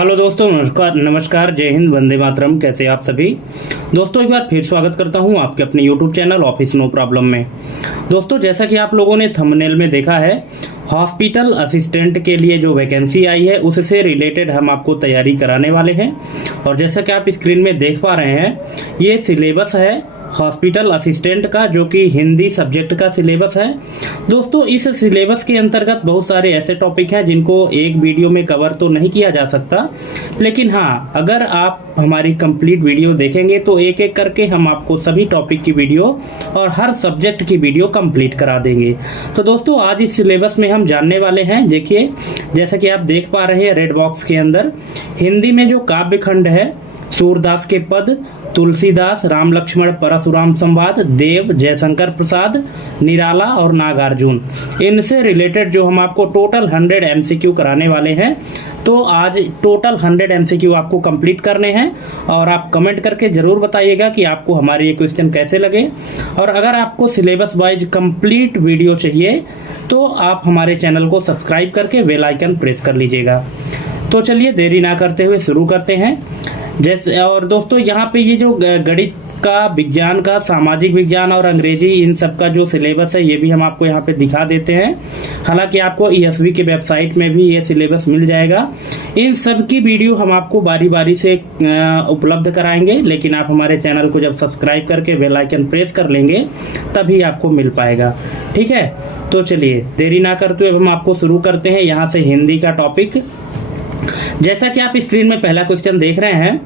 Hello दोस्तों, नमस्कार नमस्कार, जय हिंद, वंदे मातरम। कैसे आप सभी दोस्तों? एक बार फिर स्वागत करता हूं आपके अपने YouTube channel office no problem में। दोस्तों, जैसा कि आप लोगों ने थंबनेल में देखा है, हॉस्पिटल असिस्टेंट के लिए जो वैकेंसी आई है उससे रिलेटेड हम आपको तैयारी कराने वाले हैं। और जैसा कि आप स्क्रीन में देख पा रहे हैं, ये सिलेबस है हॉस्पिटल असिस्टेंट का, जो कि हिंदी सब्जेक्ट का सिलेबस है। दोस्तों, इस सिलेबस के अंतर्गत बहुत सारे ऐसे टॉपिक हैं जिनको एक वीडियो में कवर तो नहीं किया जा सकता, लेकिन हाँ, अगर आप हमारी कंप्लीट वीडियो देखेंगे तो एक एक करके हम आपको सभी टॉपिक की वीडियो और हर सब्जेक्ट की वीडियो कंप्लीट करा देंगे। तो दोस्तों, आज इस सिलेबस में हम जानने वाले हैं। देखिए, जैसा कि आप देख पा रहे हैं रेड बॉक्स के अंदर, हिंदी में जो काव्य खंड है, सूरदास के पद, तुलसीदास, राम लक्ष्मण परशुराम संवाद, देव, जयशंकर प्रसाद, निराला और नागार्जुन, इनसे रिलेटेड जो हम आपको टोटल 100 एमसीक्यू कराने वाले हैं। तो आज टोटल 100 एमसीक्यू आपको कंप्लीट करने हैं और आप कमेंट करके ज़रूर बताइएगा कि आपको हमारे ये क्वेश्चन कैसे लगे। और अगर आपको सिलेबस वाइज कंप्लीट वीडियो चाहिए तो आप हमारे चैनल को सब्सक्राइब करके बेल आइकन प्रेस कर लीजिएगा। तो चलिए देरी ना करते हुए शुरू करते हैं। जैसे और दोस्तों, यहाँ पे ये जो गणित का, विज्ञान का, सामाजिक विज्ञान और अंग्रेजी, इन सब का जो सिलेबस है ये भी हम आपको यहाँ पे दिखा देते हैं। हालांकि आपको ईएसवी की वेबसाइट में भी ये सिलेबस मिल जाएगा। इन सब की वीडियो हम आपको बारी बारी से उपलब्ध कराएंगे, लेकिन आप हमारे चैनल को जब सब्सक्राइब करके बेल आइकन प्रेस कर लेंगे तभी आपको मिल पाएगा। ठीक है, तो चलिए देरी ना करते हुए हम आपको शुरू करते हैं यहाँ से हिंदी का टॉपिक। जैसा कि आप स्क्रीन में पहला क्वेश्चन देख रहे हैं,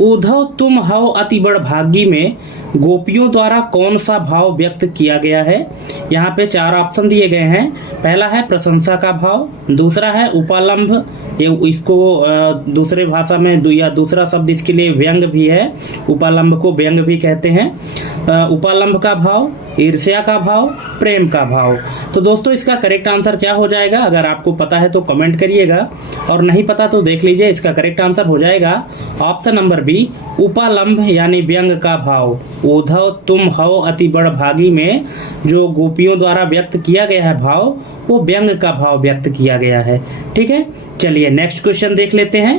उद्धव तुम हव अति बड़ भागी में गोपियों द्वारा कौन सा भाव व्यक्त किया गया है? यहाँ पे 4 ऑप्शन दिए गए हैं। पहला है प्रशंसा का भाव, दूसरा है उपालंभ, ये इसको दूसरे भाषा में या दूसरा शब्द इसके लिए व्यंग भी है, उपालंभ को व्यंग भी कहते हैं। उपालंभ का भाव, ईर्ष्या का भाव, प्रेम का भाव। तो दोस्तों, इसका करेक्ट आंसर क्या हो जाएगा? अगर आपको पता है तो कमेंट करिएगा, और नहीं पता तो देख लीजिए। इसका करेक्ट आंसर हो जाएगा ऑप्शन नंबर बी, उपालंभ यानी व्यंग का भाव। उद्धव तुम हव अति बड़ भागी में जो गोपियों द्वारा व्यक्त किया गया है भाव, वो व्यंग का भाव व्यक्त किया गया है। ठीक है, चलिए नेक्स्ट क्वेश्चन देख लेते हैं।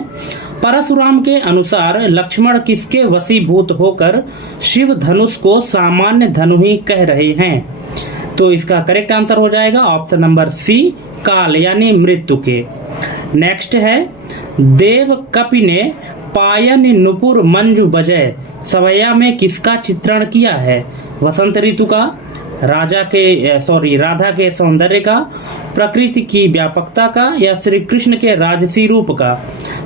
परशुराम के अनुसार लक्ष्मण किसके वशीभूत होकर शिव धनुष को सामान्य धनु ही कह रहे हैं? तो इसका करेक्ट आंसर हो जाएगा ऑप्शन नंबर सी, काल यानी मृत्यु के। नेक्स्ट है, देव कपि ने पायन नुपुर मंजू बजय सवैया में किसका चित्रण किया है? वसंत ऋतु का, राधा के सौंदर्य का, प्रकृति की व्यापकता का, या श्री कृष्ण के राजसी रूप का?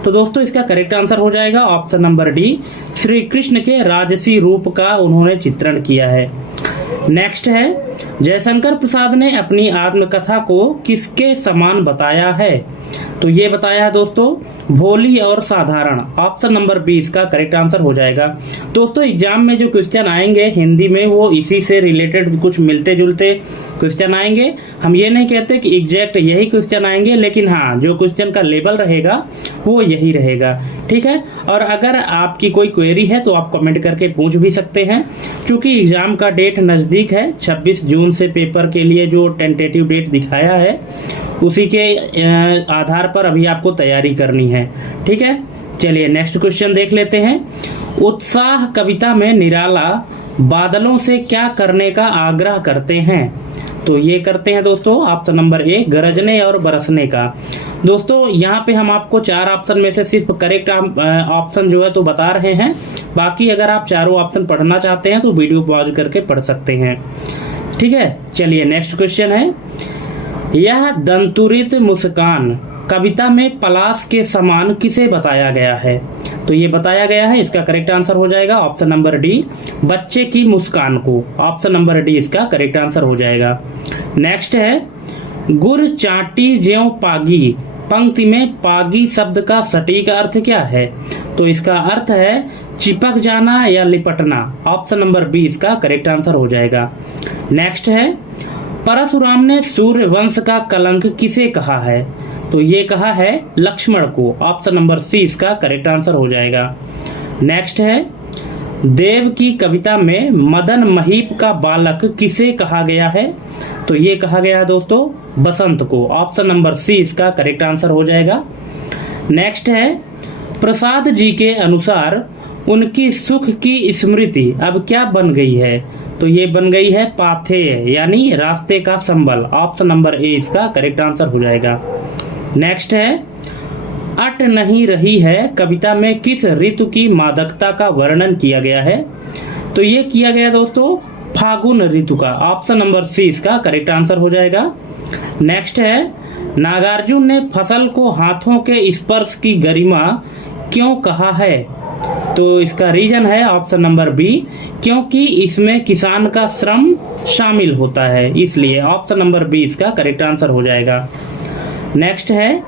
तो दोस्तों, इसका करेक्ट आंसर हो जाएगा option number D, Shri Krishna के राजसी रूप का उन्होंने चित्रण किया है। नेक्स्ट है, जयशंकर प्रसाद ने अपनी आत्मकथा को किसके समान बताया है? तो ये बताया है दोस्तों, भोली और साधारण। ऑप्शन नंबर बी इसका करेक्ट आंसर हो जाएगा। दोस्तों, एग्जाम में जो क्वेश्चन आएंगे हिंदी में, वो इसी से रिलेटेड कुछ मिलते जुलते क्वेश्चन आएंगे। हम ये नहीं कहते कि एग्जैक्ट यही क्वेश्चन आएंगे, लेकिन हाँ, जो क्वेश्चन का लेवल रहेगा वो यही रहेगा। ठीक है, और अगर आपकी कोई क्वेरी है तो आप कमेंट करके पूछ भी सकते हैं। चूंकि एग्जाम का डेट नज़दीक है, 26 जून से पेपर के लिए जो टेंटेटिव डेट दिखाया है, उसी के आधार पर अभी आपको तैयारी करनी है। ठीक है, चलिए नेक्स्ट क्वेश्चन देख लेते हैं। उत्साह कविता में निराला बादलों से क्या करने का आग्रह करते हैं? तो ये करते हैं दोस्तों ऑप्शन नंबर ए, गरजने और बरसने का। दोस्तों, यहाँ पे हम आपको 4 ऑप्शन में से सिर्फ करेक्ट ऑप्शन जो है तो बता रहे हैं। बाकी अगर आप चारों ऑप्शन पढ़ना चाहते हैं तो वीडियो पॉज करके पढ़ सकते हैं। ठीक है, चलिए नेक्स्ट क्वेश्चन है, यह दंतुरित मुस्कान कविता में पलाश के समान किसे बताया गया है? तो ये बताया गया है, इसका करेक्ट आंसर हो जाएगा ऑप्शन नंबर डी, बच्चे की मुस्कान को। ऑप्शन नंबर डी इसका करेक्ट आंसर हो जाएगा। नेक्स्ट है, गुर चाटी ज्यों पागी पंक्ति में पागी शब्द का सटीक अर्थ क्या है? तो इसका अर्थ है चिपक जाना या लिपटना। ऑप्शन नंबर बी इसका करेक्ट आंसर हो जाएगा। नेक्स्ट है, परशुराम ने सूर्य वंश का कलंक किसे कहा है? तो ये कहा है लक्ष्मण को। ऑप्शन नंबर सी इसका करेक्ट आंसर हो जाएगा। नेक्स्ट है, देव की कविता में मदन महीप का बालक किसे कहा गया है? तो ये कहा गया है दोस्तों बसंत को। ऑप्शन नंबर सी इसका करेक्ट आंसर हो जाएगा। नेक्स्ट है, प्रसाद जी के अनुसार उनकी सुख की स्मृति अब क्या बन गई है? तो ये बन गई है पाथेय, यानी रास्ते का संबल। ऑप्शन नंबर ए इसका करेक्ट आंसर हो जाएगा। नेक्स्ट है, अट नहीं रही है कविता में किस ऋतु की मादकता का वर्णन किया गया है? तो ये किया गया दोस्तों फागुन ऋतु का। ऑप्शन नंबर सी इसका करेक्ट आंसर हो जाएगा। नेक्स्ट है, नागार्जुन ने फसल को हाथों के स्पर्श की गरिमा क्यों कहा है? तो इसका रीजन है ऑप्शन नंबर बी, क्योंकि इसमें किसान का श्रम शामिल होता है, इसलिए ऑप्शन नंबर बी इसका करेक्ट आंसर हो जाएगा। नेक्स्ट है,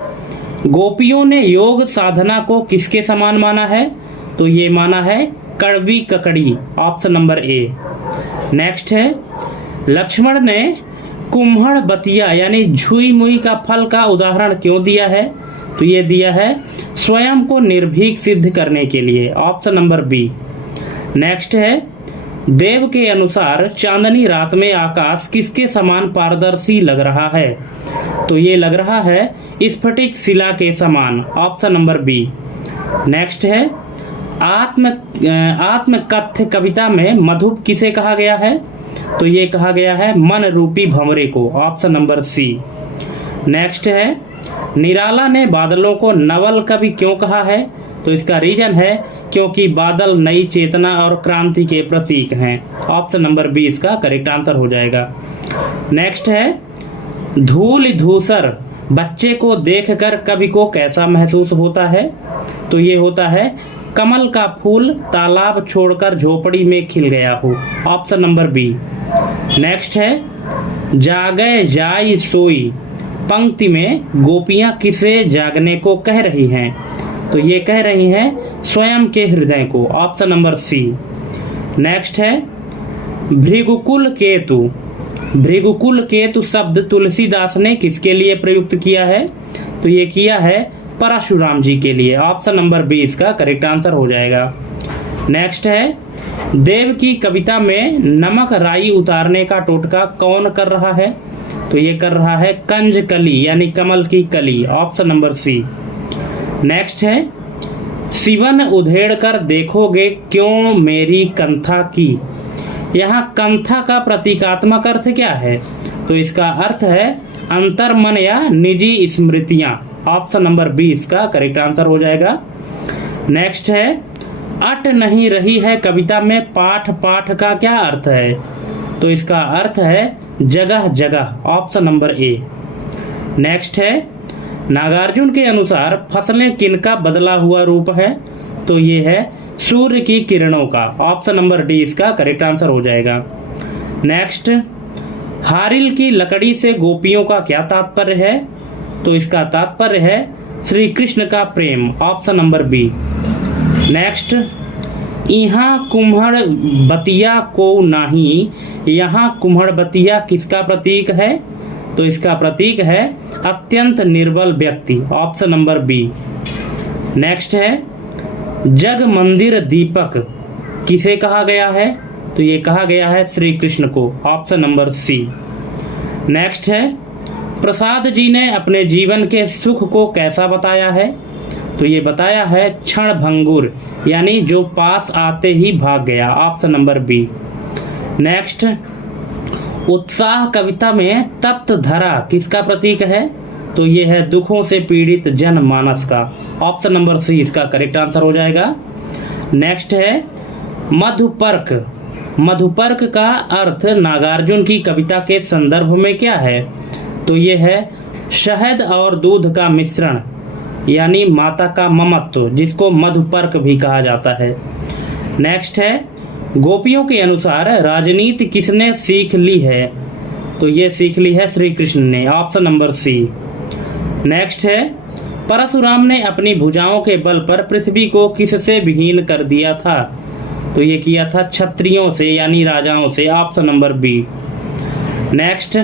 गोपियों ने योग साधना को किसके समान माना है? तो ये माना है कड़वी ककड़ी। Option number A. नेक्स्ट है, लक्ष्मण ने कुम्हड़ बतिया यानी झुई मुई का फल का उदाहरण क्यों दिया है? तो ये दिया है स्वयं को निर्भीक सिद्ध करने के लिए। Option number B. नेक्स्ट है, देव के अनुसार चांदनी रात में आकाश किसके समान पारदर्शी लग रहा है? तो ये लग रहा है स्फटिक शिला के समान। Option number B. नेक्स्ट है, आत्मकथ्य कविता में मधुप किसे कहा गया है? तो ये कहा गया है मन रूपी भंवरे को। Option number C. नेक्स्ट है, निराला ने बादलों को नवल कवि क्यों कहा है? तो इसका रीजन है क्योंकि बादल नई चेतना और क्रांति के प्रतीक हैं। ऑप्शन नंबर बी इसका करेक्ट आंसर हो जाएगा। नेक्स्ट है, धूल धूसर बच्चे को देखकर कवि को कैसा महसूस होता है? तो ये होता है कमल का फूल तालाब छोड़कर झोपड़ी में खिल गया हो। Option number B. नेक्स्ट है, जागे जाई सोई पंक्ति में गोपियां किसे जागने को कह रही हैं? तो ये कह रही हैं स्वयं के हृदय को। Option number C. नेक्स्ट है, भृगुकुल केतु। भृगुकुल केतु शब्द तुलसीदास ने किसके लिए प्रयुक्त किया है? तो ये किया है परशुराम जी के लिए। ऑप्शन नंबर बी इसका करेक्ट आंसर हो जाएगा। नेक्स्ट है, देव की कविता में नमक राई उतारने का टोटका कौन कर रहा है? तो ये कर रहा है कंज कली यानी कमल की कली। Option number C. नेक्स्ट है, सिवन उधेड़ कर देखोगे क्यों मेरी कंथा की। यहाँ कंथा का प्रतीकात्मक अर्थ क्या है? तो इसका अर्थ है अंतर्मन या निजी स्मृतियां। ऑप्शन नंबर बी इसका करेक्ट आंसर हो जाएगा। नेक्स्ट है, अट नहीं रही है कविता में पाठ पाठ का क्या अर्थ है? तो इसका अर्थ है जगह जगह। Option number A. नेक्स्ट है, नागार्जुन के अनुसार फसलें किनका बदला हुआ रूप है? तो ये है सूर्य की किरणों का। ऑप्शन नंबर डी इसका करेक्ट आंसर हो जाएगा। नेक्स्ट, हारिल की लकड़ी से गोपियों का क्या तात्पर्य है? तो इसका तात्पर्य है श्री कृष्ण का प्रेम। Option number B. नेक्स्ट, यहाँ कुम्हड़ बतिया को नाही, यहाँ कुम्हड़ बतिया किसका प्रतीक है? तो इसका प्रतीक है अत्यंत निर्बल व्यक्ति। Option number B. नेक्स्ट है, जग मंदिर दीपक किसे कहा गया है? तो ये कहा गया है श्री कृष्ण को। Option number C. नेक्स्ट है, प्रसाद जी ने अपने जीवन के सुख को कैसा बताया है? तो ये बताया है क्षण भंगुर यानी जो पास आते ही भाग गया। Option number B. नेक्स्ट, उत्साह कविता में तप्त धरा किसका प्रतीक है? तो ये है दुखों से पीड़ित जनमानस का। ऑप्शन नंबर सी इसका करेक्ट आंसर हो जाएगा। नेक्स्ट है, मधुपर्क। मधुपर्क का अर्थ नागार्जुन की कविता के संदर्भ में क्या है? तो ये है शहद और दूध का मिश्रण यानी माता का ममत्व, जिसको मधुपर्क भी कहा जाता है। नेक्स्ट है, गोपियों के अनुसार राजनीति किसने सीख ली है? तो ये सीख ली है श्री कृष्ण ने। Option number C. नेक्स्ट है, परशुराम ने अपनी भुजाओं के बल पर पृथ्वी को किससे विहीन कर दिया था? तो ये किया था क्षत्रियों से यानी राजाओं से। Option number B. Next,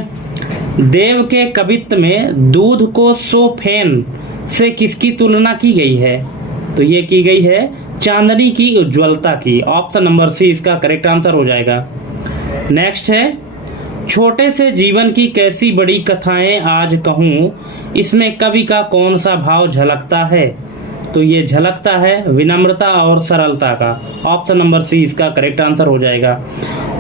Dev के कवित्व में दूध को 100 फेन से किसकी तुलना की गई है? तो ये की गई है चांदनी की उज्ज्वलता की। ऑप्शन नंबर सी इसका करेक्ट आंसर हो जाएगा। नेक्स्ट है, छोटे से जीवन की कैसी बड़ी कथाएं आज कहूँ, इसमें कवि का कौन सा भाव झलकता है? तो ये झलकता है विनम्रता और सरलता का। ऑप्शन नंबर सी इसका करेक्ट आंसर हो जाएगा।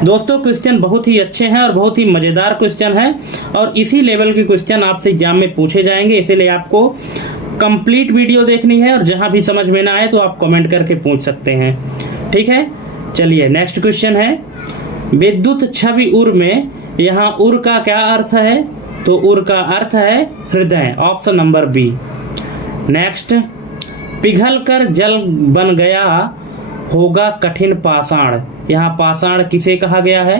दोस्तों क्वेश्चन बहुत ही अच्छे हैं और बहुत ही मज़ेदार क्वेश्चन है और इसी लेवल के क्वेश्चन आपसे एग्जाम में पूछे जाएंगे, इसीलिए आपको कंप्लीट वीडियो देखनी है और जहां भी समझ में ना आए तो आप कमेंट करके पूछ सकते हैं, ठीक है। चलिए नेक्स्ट क्वेश्चन है, विद्युत छवि उर में यहाँ उर का क्या अर्थ है? तो उर का अर्थ है हृदय। Option number B. नेक्स्ट, पिघलकर जल बन गया होगा कठिन पाषाण, यहाँ पाषाण किसे कहा गया है?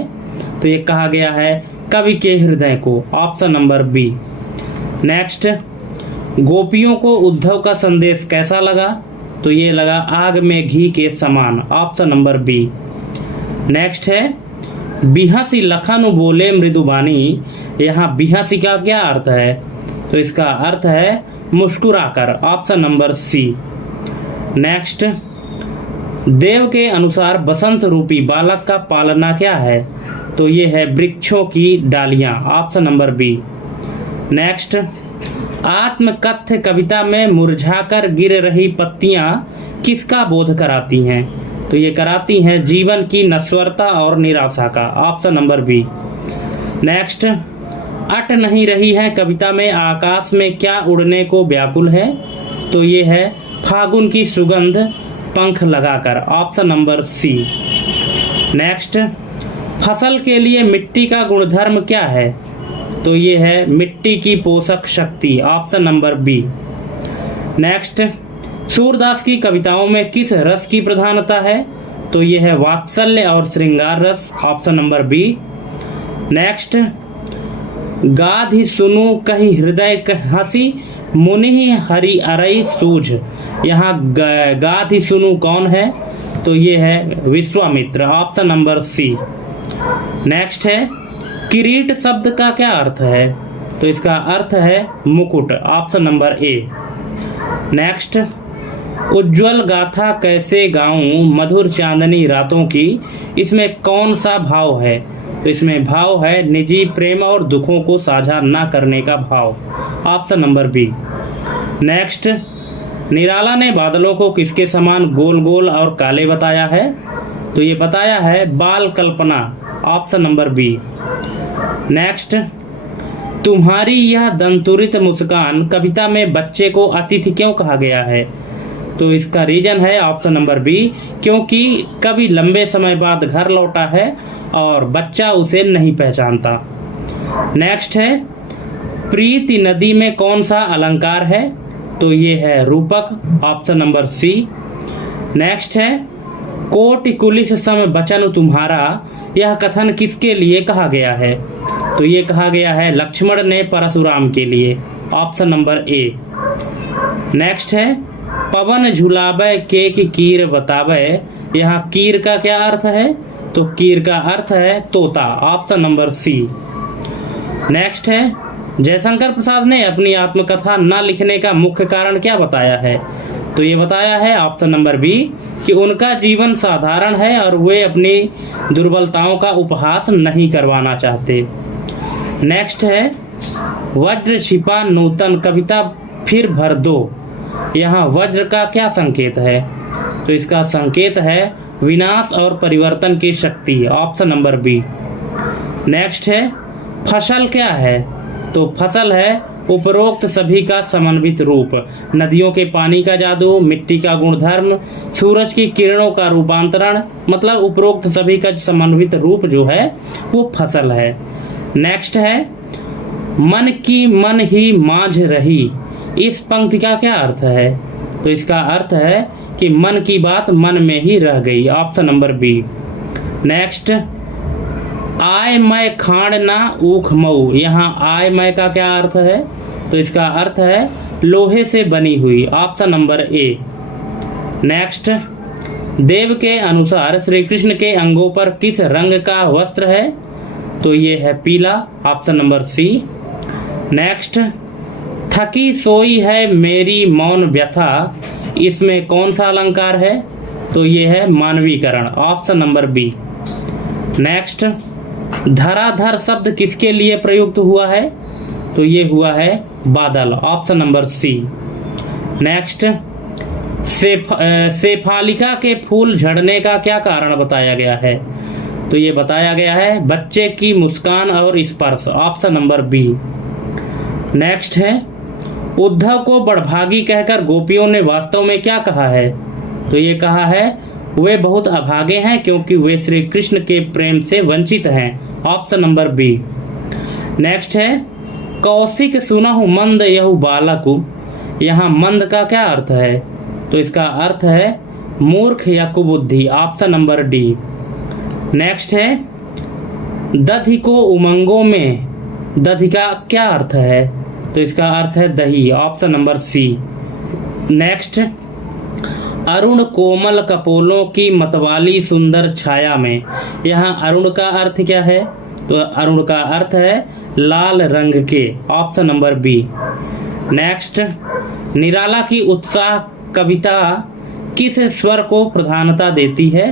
तो ये कहा गया है कवि के हृदय को। Option number B. नेक्स्ट, गोपियों को उद्धव का संदेश कैसा लगा? तो ये लगा आग में घी के समान। Option number B. नेक्स्ट है, बिहसी लखन बोले मृदुबानी, यहाँ बिहसी का क्या अर्थ है? तो इसका अर्थ है मुस्कुराकर। Option number C. Next, Dev के अनुसार बसंत रूपी बालक का पालना क्या है? तो ये है वृक्षों की डालियां। Option number B. नेक्स्ट, आत्मकथ्य कविता में मुरझाकर गिर रही पत्तियां किसका बोध कराती हैं? तो ये कराती हैं जीवन की नश्वरता और निराशा का। Option number B. नेक्स्ट, अट नहीं रही है कविता में आकाश में क्या उड़ने को व्याकुल है? तो ये है फागुन की सुगंध पंख लगाकर। Option number C. नेक्स्ट, फसल के लिए मिट्टी का गुणधर्म क्या है? तो ये है मिट्टी की पोषक शक्ति। Option number B. Next, Surdas की कविताओं में किस रस की प्रधानता है? तो ये है वात्सल्य और श्रृंगार रस। Option number B. नेक्स्ट, गाधि सुनु कहीं हृदय हंसी मुनि हरि अरई सूझ, यहाँ गाधि सुनु कौन है? तो ये है Vishwamitra. Option number C. Next है, किरीट शब्द का क्या अर्थ है? तो इसका अर्थ है मुकुट। Option number A. नेक्स्ट, उज्ज्वल गाथा कैसे गाऊं मधुर चांदनी रातों की, इसमें कौन सा भाव है? तो इसमें भाव है निजी प्रेम और दुखों को साझा ना करने का भाव। Option number B. Next, Nirala ने बादलों को किसके समान गोल गोल और काले बताया है? तो ये बताया है बाल कल्पना। Option number B. नेक्स्ट, तुम्हारी यह दंतुरित मुस्कान कविता में बच्चे को अतिथि क्यों कहा गया है? तो इसका रीजन है ऑप्शन नंबर बी, क्योंकि कवि लंबे समय बाद घर लौटा है और बच्चा उसे नहीं पहचानता। नेक्स्ट है, प्रीति नदी में कौन सा अलंकार है? तो ये है रूपक। Option number C. नेक्स्ट है, कोटि कुलिस सम बचन तुम्हारा, यह कथन किसके लिए कहा गया है? तो ये कहा गया है लक्ष्मण ने परशुराम के लिए। Option number A. नेक्स्ट है, पवन झुलावे के की कीर बतावे, यहाँ कीर का क्या अर्थ है? तो कीर का अर्थ है तोता। Option number C. नेक्स्ट है, जयशंकर प्रसाद ने अपनी आत्मकथा न लिखने का मुख्य कारण क्या बताया है? तो ये बताया है ऑप्शन नंबर बी कि उनका जीवन साधारण है और वे अपनी दुर्बलताओं का उपहास नहीं करवाना चाहते। नेक्स्ट है, वज्र छिपा नूतन कविता फिर भर दो, यहाँ वज्र का क्या संकेत है? तो इसका संकेत है विनाश और परिवर्तन की शक्ति। Option number B. नेक्स्ट है, फसल क्या है? तो फसल है उपरोक्त सभी का समन्वित रूप, नदियों के पानी का जादू, मिट्टी का गुणधर्म, सूरज की किरणों का रूपांतरण, मतलब उपरोक्त सभी का समन्वित रूप जो है वो फसल है। नेक्स्ट है, मन की मन ही मांझ रही, इस पंक्ति का क्या अर्थ है? तो इसका अर्थ है कि मन की बात मन में ही रह गई। Option number B. नेक्स्ट, आय मैं खांड ना ऊख मऊ, यहाँ आय मैं का क्या अर्थ है? तो इसका अर्थ है लोहे से बनी हुई। Option number A. Next, Dev के अनुसार श्री कृष्ण के अंगों पर किस रंग का वस्त्र है? तो ये है पीला। Option number C. नेक्स्ट, थकी सोई है मेरी मौन व्यथा, इसमें कौन सा अलंकार है? तो ये है मानवीकरण। Option number B. नेक्स्ट, धराधर शब्द किसके लिए प्रयुक्त हुआ है? तो ये हुआ है बादल। Option number C. Next, Shefalika के फूल झड़ने का क्या कारण बताया गया है? तो ये बताया गया है बच्चे की मुस्कान और स्पर्श, ऑप्शन नंबर बी। नेक्स्ट है, उद्धव को बड़भागी कहकर गोपियों ने वास्तव में क्या कहा है? तो ये कहा है वे बहुत अभागे हैं क्योंकि वे श्री कृष्ण के प्रेम से वंचित हैं, ऑप्शन नंबर बी। नेक्स्ट है, कौशिक सुनहु मंद यहु बालकु, यहाँ मंद का क्या अर्थ है? तो इसका अर्थ है मूर्ख या कुबुद्धि, ऑप्शन नंबर डी। नेक्स्ट है, दधि को उमंगों में, दधि का क्या अर्थ है? तो इसका अर्थ है दही, ऑप्शन नंबर सी। नेक्स्ट, अरुण कोमल कपोलों की मतवाली सुंदर छाया में, यहाँ अरुण का अर्थ क्या है? तो अरुण का अर्थ है लाल रंग के, ऑप्शन नंबर बी। नेक्स्ट, निराला की उत्साह कविता किस स्वर को प्रधानता देती है?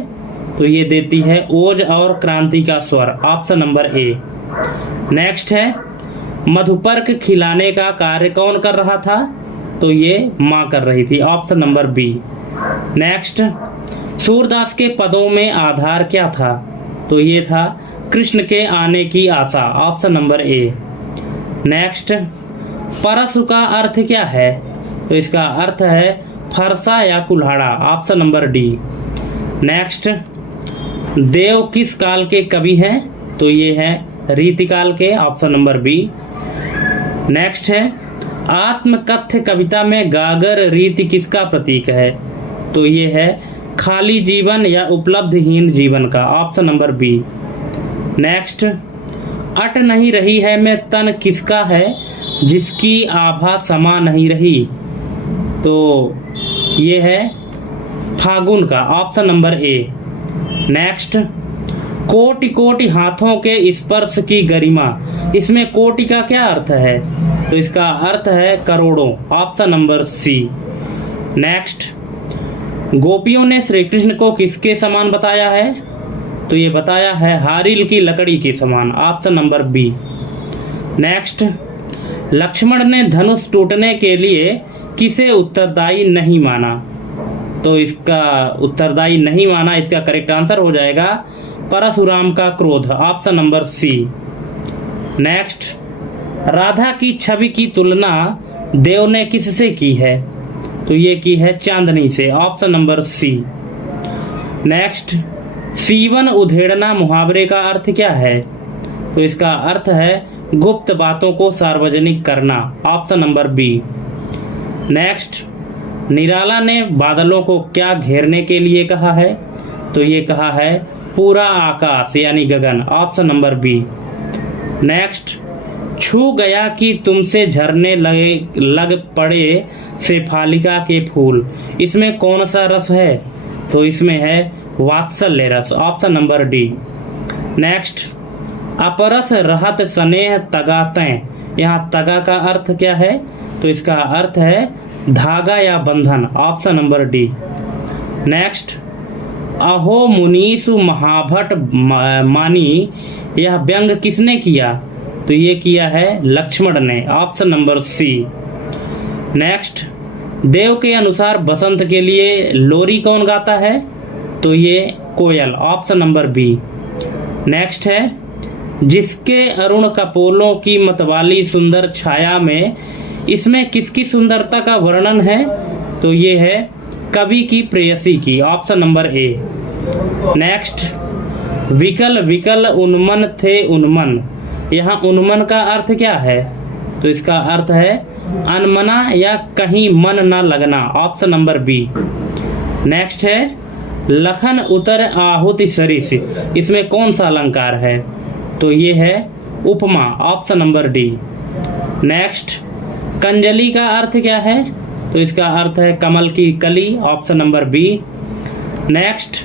तो ये देती है ओज और क्रांति का स्वर, ऑप्शन नंबर ए। नेक्स्ट है, मधुपर्क खिलाने का कार्य कौन कर रहा था? तो ये माँ कर रही थी, option number B. Next, Surdas के पदों में आधार क्या था? तो ये था कृष्ण के आने की आशा, ऑप्शन नंबर ए। नेक्स्ट, परशु का अर्थ क्या है? तो इसका अर्थ है फरसा या कुल्हाड़ा, ऑप्शन नंबर डी। नेक्स्ट, देव किस काल के कवि हैं? तो ये है रीतिकाल के, ऑप्शन नंबर बी। नेक्स्ट है, आत्मकथ्य कविता में गागर रीति किसका प्रतीक है? तो ये है खाली जीवन या उपलब्धहीन जीवन का, ऑप्शन नंबर बी। नेक्स्ट, अट नहीं रही है मैं तन किसका है जिसकी आभा समा नहीं रही? तो ये है फागुन का, ऑप्शन नंबर ए। नेक्स्ट, कोटि कोटि हाथों के स्पर्श की गरिमा, इसमें कोटि का क्या अर्थ है? तो इसका अर्थ है करोड़ों, ऑप्शन नंबर सी। नेक्स्ट, गोपियों ने श्री कृष्ण को किसके समान बताया है? तो ये बताया है हारिल की लकड़ी के समान, option number B. Next, Lakshman ने धनुष टूटने के लिए किसे उत्तरदायी नहीं माना? तो इसका उत्तरदायी नहीं माना, इसका करेक्ट आंसर हो जाएगा परशुराम का क्रोध, option number C. Next, Radha की छवि की तुलना देव ने किससे की है? तो ये की है चांदनी से, ऑप्शन नंबर सी। नेक्स्ट, सीवन उधेड़ना मुहावरे का अर्थ क्या है? तो इसका अर्थ है गुप्त बातों को सार्वजनिक करना, option number B. Next, Nirala ने बादलों को क्या घेरने के लिए कहा है? तो ये कहा है पूरा आकाश यानी गगन, ऑप्शन नंबर बी। नेक्स्ट, छू गया कि तुमसे झरने लग पड़े शेफालिका के फूल, इसमें कौन सा रस है? तो इसमें है वात्सल्य रस, ऑप्शन नंबर डी। नेक्स्ट, अपरस रहत स्नेह तगातें, यहाँ तगा का अर्थ क्या है? तो इसका अर्थ है धागा या बंधन, ऑप्शन नंबर डी। नेक्स्ट, अहो मुनीसु महाभट मानी, यह व्यंग किसने किया? तो ये किया है लक्ष्मण ने, option number C. Next, Dev के अनुसार बसंत के लिए लोरी कौन गाता है? तो ये कोयल, ऑप्शन नंबर बी। नेक्स्ट है, जिसके अरुण कपोलों की मतवाली सुंदर छाया में, इसमें किसकी सुंदरता का वर्णन है? तो ये है कवि की प्रेयसी की, ऑप्शन नंबर ए। नेक्स्ट, विकल विकल उन्मन थे उन्मन, यहाँ उन्मन का अर्थ क्या है? तो इसका अर्थ है अनमना या कहीं मन न लगना, ऑप्शन नंबर बी। नेक्स्ट है, लखन उतर आहुति सरिस, इसमें कौन सा अलंकार है? तो ये है उपमा, ऑप्शन नंबर डी। नेक्स्ट, कंजली का अर्थ क्या है? तो इसका अर्थ है कमल की कली, ऑप्शन नंबर बी। नेक्स्ट,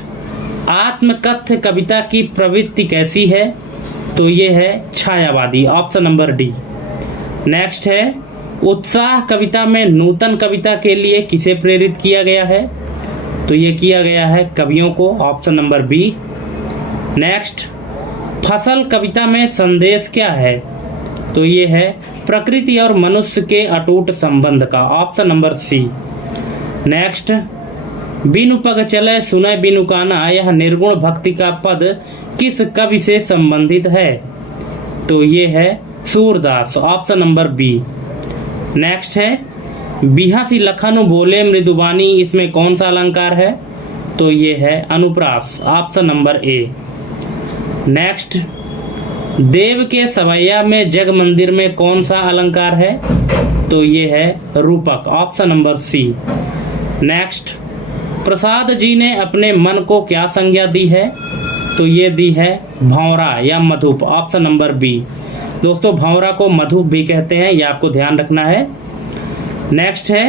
आत्मकथ्य कविता की प्रवृत्ति कैसी है? तो ये है छायावादी, ऑप्शन नंबर डी। नेक्स्ट है, उत्साह कविता में नूतन कविता के लिए किसे प्रेरित किया गया है? तो ये किया गया है कवियों को, ऑप्शन नंबर बी। नेक्स्ट, फसल कविता में संदेश क्या है? तो ये है प्रकृति और मनुष्य के अटूट संबंध का, ऑप्शन नंबर सी। नेक्स्ट, बिनु पग चले सुने बिनु काना, यह निर्गुण भक्ति का पद किस कवि से संबंधित है? तो ये है Surdas, option number B. Next है बिहासी लखन बोले मृदुबानी, इसमें कौन सा अलंकार है? तो ये है अनुप्रास, option number A. Next Dev के सवैया में जग मंदिर में कौन सा अलंकार है? तो ये है रूपक, option number C. Next Prasad ji ने अपने मन को क्या संज्ञा दी है? तो ये दी है भंवरा या मधुप, ऑप्शन नंबर बी। दोस्तों भंवरा को मधुप भी कहते हैं, ये आपको ध्यान रखना है। नेक्स्ट है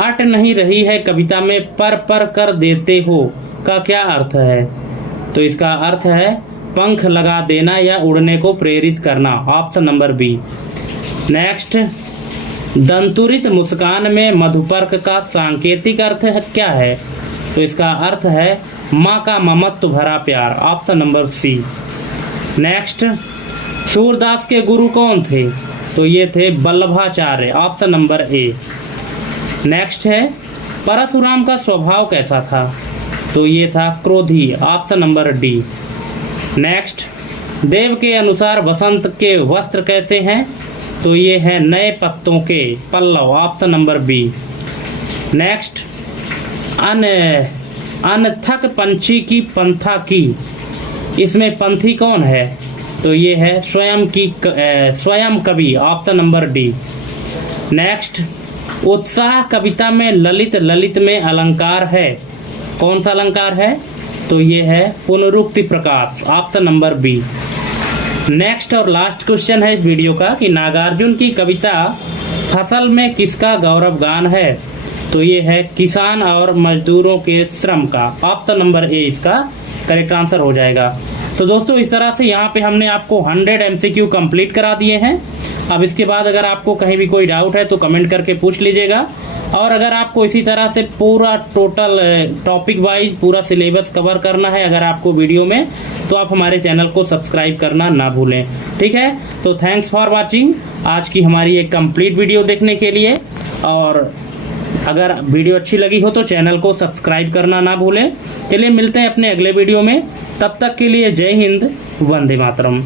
अट नहीं रही है कविता में पर कर देते हो का क्या अर्थ है? तो इसका अर्थ है पंख लगा देना या उड़ने को प्रेरित करना, ऑप्शन नंबर बी। नेक्स्ट दंतुरित मुस्कान में मधुपर्क का सांकेतिक अर्थ है क्या है? तो इसका अर्थ है माँ का ममत्व भरा प्यार, option number C. Next Surdas के गुरु कौन थे? तो ये थे Vallabhacharya, option number A. Next है परशुराम का स्वभाव कैसा था? तो ये था क्रोधी, option number D. Next Dev के अनुसार वसंत के वस्त्र कैसे हैं? तो ये है नए पत्तों के पल्लव, ऑप्शन नंबर बी। नेक्स्ट अनथक पंछी की पंथा की, इसमें पंथी कौन है? तो ये है स्वयं कवि, ऑप्शन नंबर डी। नेक्स्ट उत्साह कविता में ललित में अलंकार है, कौन सा अलंकार है? तो ये है पुनरुक्ति प्रकाश, ऑप्शन नंबर बी। नेक्स्ट और लास्ट क्वेश्चन है इस वीडियो का कि नागार्जुन की कविता फसल में किसका गौरव गान है? तो ये है किसान और मजदूरों के श्रम का, ऑप्शन नंबर ए इसका करेक्ट आंसर हो जाएगा। तो दोस्तों इस तरह से यहाँ पे हमने आपको 100 MCQ कंप्लीट करा दिए हैं। अब इसके बाद अगर आपको कहीं भी कोई डाउट है तो कमेंट करके पूछ लीजिएगा, और अगर आपको इसी तरह से पूरा टोटल टॉपिक वाइज पूरा सिलेबस कवर करना है अगर आपको वीडियो में, तो आप हमारे चैनल को सब्सक्राइब करना ना भूलें। ठीक है, तो थैंक्स फॉर वाचिंग आज की हमारी एक कंप्लीट वीडियो देखने के लिए, और अगर वीडियो अच्छी लगी हो तो चैनल को सब्सक्राइब करना ना भूलें। चलिए मिलते हैं अपने अगले वीडियो में, तब तक के लिए जय हिंद, वंदे मातरम।